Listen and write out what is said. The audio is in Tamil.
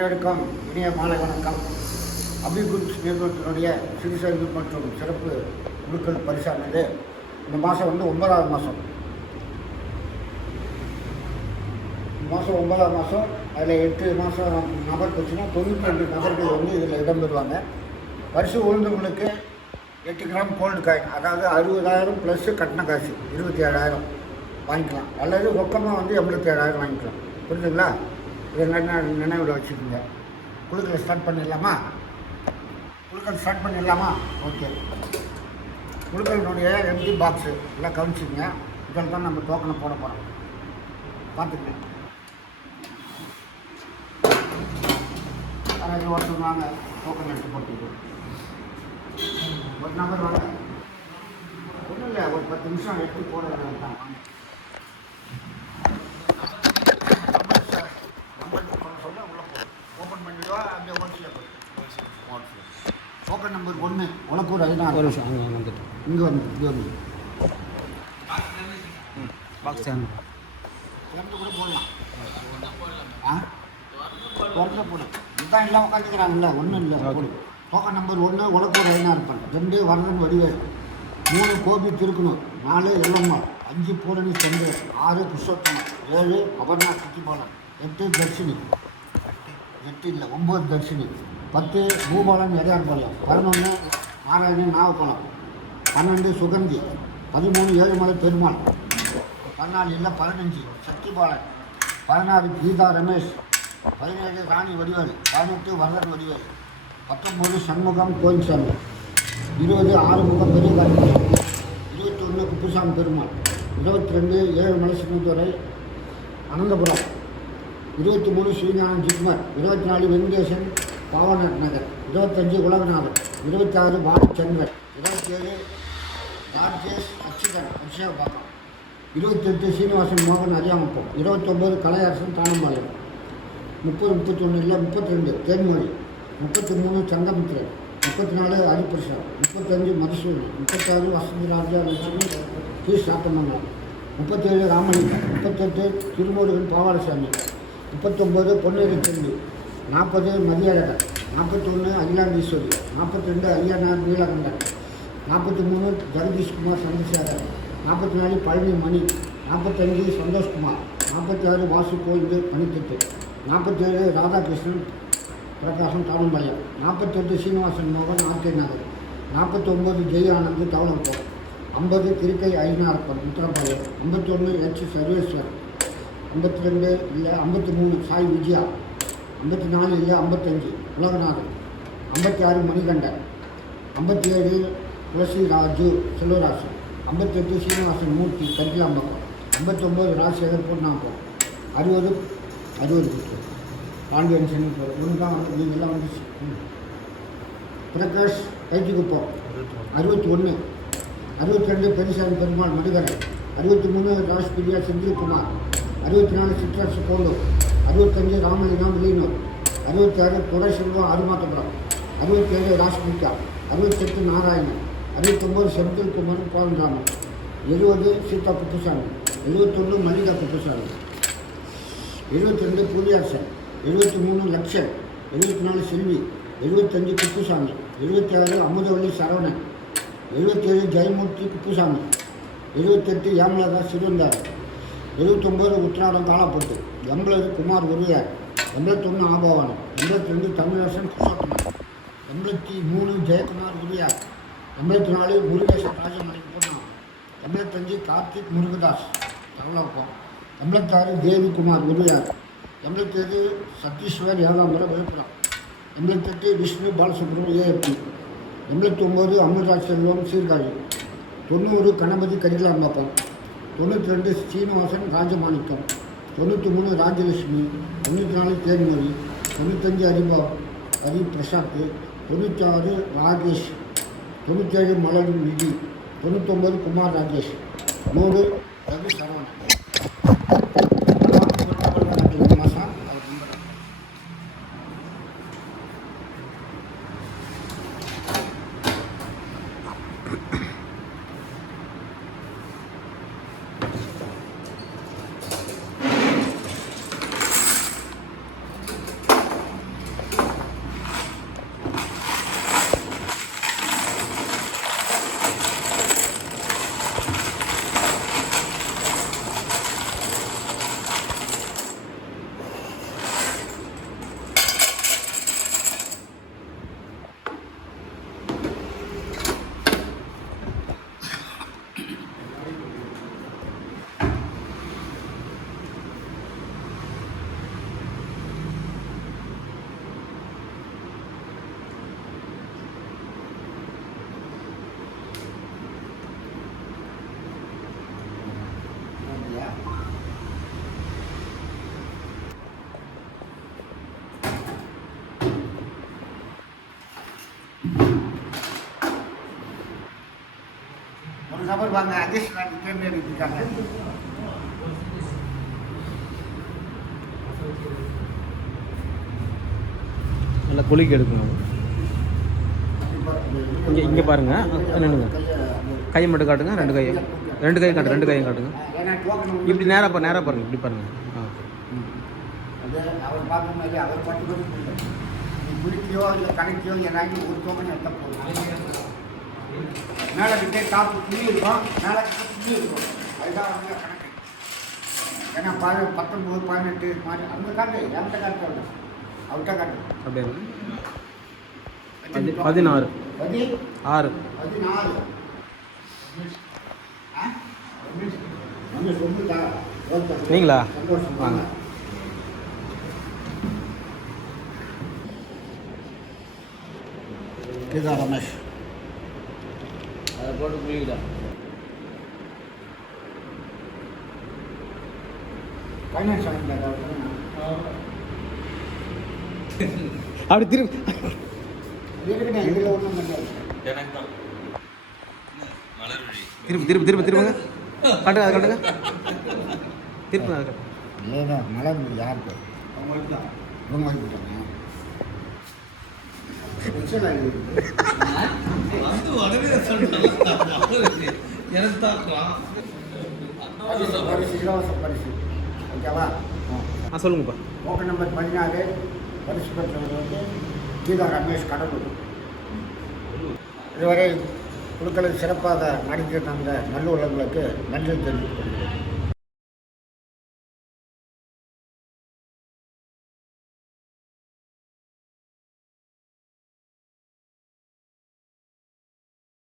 அனைவருக்கும் இனிய மாலை வணக்கம். அபிகுட்ஸ் நிறுவனத்தினுடைய சிறுசேமிப்பு மற்றும் சிறப்பு குழுக்கள் பரிசானது இந்த மாதம் 9வது மாதம். மாதம் 9வது மாதம் அதில் 8 மாதம் நபர் போச்சுன்னா 92 நபர்கள் இதில் இடம்பெறுவாங்க. பரிசு உளுந்தவங்களுக்கு 8 கிராம் கோல்டு காயின், அதாவது 60,000 ப்ளஸ் கட்டின காசு 27,000 வாங்கிக்கலாம், அல்லது ரொக்கமாக 87,000 வாங்கிக்கலாம். புரிஞ்சுங்களா? இதை நினைவில் வச்சுக்கோங்க. குழுக்களை ஸ்டார்ட் பண்ணிடலாமா? ஓகே. குழுக்களினுடைய எம்டி பாக்ஸு எல்லாம் கவனிச்சிங்க. இதில் தான் நம்ம டோக்கனை போட போகிறோம். பார்த்துக்கங்க. அதில் ஒருத்தர் வாங்க, டோக்கன் எடுத்து போட்டுக்கு ஒரு நம்பர் வாங்க. ஒன்றும் இல்லை, ஒரு 10 நிமிஷம் எடுத்து போட தான் வாங்க. Token number 1 உலக்கூர் 16. இங்கே வந்து பாக்ஸ் திறந்து கூட போடலாம். திறந்து போடு. இதுதான் எல்லாம் உட்காந்துக்கிறாங்கல்ல, ஒன்றும் இல்லை. போடு. டோக்கன் நம்பர் 1 உலக்கூர் 16 2 வரதன் வடிவேல், 3 கோபி திருக்கணும், 4 எல்லம்மாள், 5 பூரணி சென்று, 6 புருஷோத்தமன், 7 அபர்நாத் சுத்திபாலன், 8 தர்ஷினி, 8 இல்லை 9 தர்ஷினி, 10 பூபாலன் எடையார்பாளையம், 11 நாராயணன் நாகக்குளம், 12 சுகந்தி, 13 ஏழுமலை பெருமாள், 14 இல்லை 15 சக்திபாலன், 16 கீதா ரமேஷ், 17 ராணி வடிவேல், 18 வரதன் வடிவேல், 19 சண்முகம் கோயில்சாமி, 20 ஆறுமுகம் பெரியகாரி, 21 குப்புசாமி பெருமாள், 22 ஏழுமலை சின்னத்துறை அனந்தபுரம், 23 ஸ்ரீஞானம் ஜிக்மர், 24 வெங்கடேசன் பாவனர் நகர், 25 உலகநாதன், 26 பாலச்சந்திரன், 27 ராஜேஷ் அச்சுதன் அபிஷேகபாக்கம், 28 சீனிவாசன் மோகன் அரியாமப்பம், 29 கலையரசன் தானம்பாளையம், 30 31 இல்லை 32 தேன்மொழி, 33 சங்கமித்ரன், 34 ஹரிபிரசாத், 35 மதுசூரி, 36 வசந்தராஜா லட்சுமி பி சாத்தமங்கலம், 37 ராமலிங்கம், 38 திருமுருகன் பாவாடசாமி, 39 பொன்னேரி செல்வி, 40 மதியழகன், 41 அகிலாண்டீஸ்வரி, 42 ஐயனார் நீலகண்டன், 43 ஜெகதீஷ்குமார் சந்திரசேகர், 44 பழனி மணி, 45 சந்தோஷ்குமார், 46 வாசு கோவிந்து பணித்திட்டு, 47 ராதாகிருஷ்ணன் பிரகாசம் தாளம்பாளையம், 48 சீனிவாசன் மோகன் ஆர்கே நகர், 49 ஜெய் ஆனந்த் தவளம்பம், 50 திருக்கை ஐநாரப்பன் உத்தரப்பாளையம், 51 எச் சர்வேஸ்வர், 52 இல்லை 53 சாய் விஜயா, 54 இல்லை 55 உலகநாதன், 56 மணிகண்டன், 57 துளசி ராஜு செல்வராசு, 58 சீனிவாசன் மூர்த்தி கரிக்கலாம்பக்கம், 59 ராஜசேகர் பூர்ணாம்பம், 60 பாண்டியன் சென்னை ஒன்றுதான் நீங்கள்லாம் வந்துச்சு. பிரகாஷ் கைத்திக்குப்பம், 61 62 பெரிசாமி பெருமாள் மதுகரை, 63 ராஜ்பிரியா செந்தில்குமார், 64 சிற்றரசு கோண்டூர், 65 ராமலிங்கம் வில்லியனூர், 66 புரசெல்வம் அருமாத்தபுரம், 67 ராஷ்மிகா, 68 நாராயணன், 69 செந்தில்குமார் கோவன்ராமன், 70 சீதா குப்புசாமி, 71 மல்லிகா குப்புசாமி, 72 புலியாசன், 73 லட்சன், 74 செல்வி, 75 குப்புசாமி, 76 அமுதவள்ளி சரவணன், 77 ஜெயமூர்த்தி குப்புசாமி, 78 ஏமலதா சிறுந்தார், 79 உத்திராடம் காலாப்பட்டு, 80 குமார் உரியார், 81 ஆபவானம், 82 தமிழரசன் புருஷோத்தமன், 83 ஜெயக்குமார் உரியார், 84 முருகேசன் ராஜமணி பூர்ணம், 85 கார்த்திக் முருகதாஸ் தவளப்பம், 86 தேவிகுமார் உரியார், 87 சத்தீஸ்வர் ஏகாம்பரம் விழுப்புரம், 88 விஷ்ணு பாலசுப்ரமணியம் ஏஎப்பி, 89 அமிர்ராஜ் செல்வம் சீர்காழி, 90 கணபதி கரிகலாம்பாக்கம், 92 சீனிவாசன் ராஜமாணிக்கம், 93 ராஜலட்சுமி, 94 தேன்மொழி, 95 ஹரிபிரசாத், 96 ராகேஷ், 97 மலர் நிதி, 99 குமார் ராஜேஷ், 100 ரவி சரவணன். ஒரு நபர் வாங்க அட்ஜஸ்ட் தேர்ந்தெடுத்திருக்காங்க. நல்லா குளிக்க எடுக்கணும். இங்கே பாருங்கள், நின்றுங்க, கையை மட்டும் காட்டுங்க. ரெண்டு கையும் காட்டுங்க, ரெண்டு கையும் காட்டுங்க. இப்படி நேராக பாருங்கள், இப்படி பாருங்கள். அவர் பார்க்குற மாதிரி அவர் பட்டு குளிக்கையோ இல்லை கணக்கையோ ஏதாவது ஒரு டோக்கன் எடுத்தால் போதும். மேலே கிட்டே டாப்பு துணி இருக்கும், மேலே கிட்ட துணி இருக்கும். அதுதான் வந்து கணக்கு. ஏன்னா 19, 18 மாதிரி அந்த காட்டு என்கிட்ட காட்டு வரல, அவர்கிட்ட காட்டு. அப்படியே 16 6 14 சொல்லுதா நீங்களா? சந்தோஷம் வாங்க. கீதா ரமேஷ் அதை போட்டு குளிக்கடா. ஃபைனான்ஸ் அப்படி திரும்ப இருக்குண்ணே, இதில் ஒன்றும் பண்ணாது. திரும்புங்க. காட்டுங்க, அதை காட்டுங்க. திரும்ப அதை காட்டுங்க. இல்லைண்ணா, மலர் யாருக்கு அவங்களுக்கு தான் ரூம் வாங்கி கொடுத்தாங்க. இலவச பரிசு. ஓகேவா? சொல்லுங்கப்பா. டோக்கன் நம்பர் 16 பரிசு பெற்றவர் வந்து கீதா ரமேஷ், கடலூர். இதுவரை குழுக்களை சிறப்பாக நடத்தி தந்த நல்ல உள்ளங்களுக்கு நன்றி தெரிவித்துக் கொள்கிறேன்.